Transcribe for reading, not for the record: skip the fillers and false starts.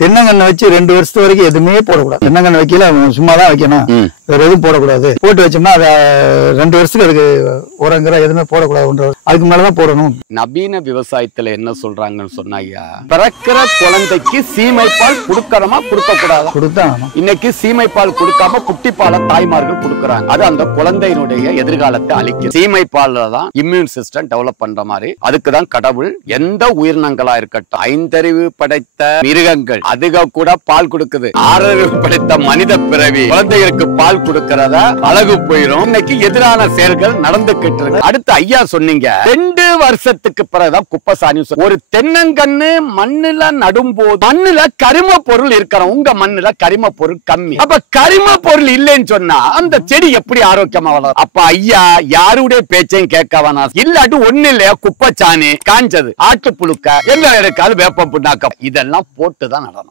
தென்னங்கண்ணை வச்சு 2 வருஷத்து வரைக்கும் எதுவுமே போடக்கூடாது. தென்னங்கண்ணை வைக்கல சும்மா தான் வைக்கணும், வேற எதுவும் போடக்கூடாது. போட்டு வச்சோம்னா அதை 2 வருஷத்துக்கு அதுக்கு உரங்கிற எதுவுமே போடக்கூடாது, அதுக்கு மேலதான் போடணும். நவீன விவசாயத்துல என்ன சொல்றாங்கன்னு சொன்னாங்க, பிறக்கிற குழந்தைக்கு சீமைப்பால் கொடுக்கறமா கொடுக்க கூடாது. கொடுத்தா இன்னைக்கு சீமைப்பால் கொடுக்காம குட்டிப்பாலை தாய்மார்கள் கொடுக்கறாங்க. அது அந்த குழந்தையினுடைய எதிர்காலத்தை அழிக்கும். சீமைப்பால்ல தான் இம்யூன் சிஸ்டம் டெவலப் பண்ற மாதிரி. அதுக்குதான் கடவுள் எந்த உயிரினங்களா இருக்கட்டும், 5 அறிவு படைத்த மிருகங்கள் அதுக கூட பால் கொடுக்குது. 6 அறிவு படைத்த மனித பிறவி குழந்தைகளுக்கு பால் கொடுக்கறத அழகு போயிரும். இன்னைக்கு எதிரான செயல்கள் நடந்துகிட்டு இருக்கு. அடுத்து ஐயா சொன்னீங்க 2 வருஷத்துக்கு பிறகுதான் குப்பசாணி. ஒரு தென்னங்கன்னு மண்ணுல நடும்போது மண்ணுல கரிம பொருள் இருக்கிறோம். உங்க மண்ணுல கரிம பொருள் கம்மி. அப்ப கரிம பொருள் இல்லைன்னு சொன்னா அந்த செடி எப்படி ஆரோக்கியமா வளரும்? அப்ப ஐயா யாருடைய பேச்சையும் கேட்க வேணாம். இல்லாட்டி ஒண்ணு இல்லையா, குப்பைச்சாணி, காஞ்சது, ஆட்டு புழுக்க எல்லாம் இருக்காது, வேப்பம் புண்ணாக்கம், இதெல்லாம் போட்டுதான் நடணும்.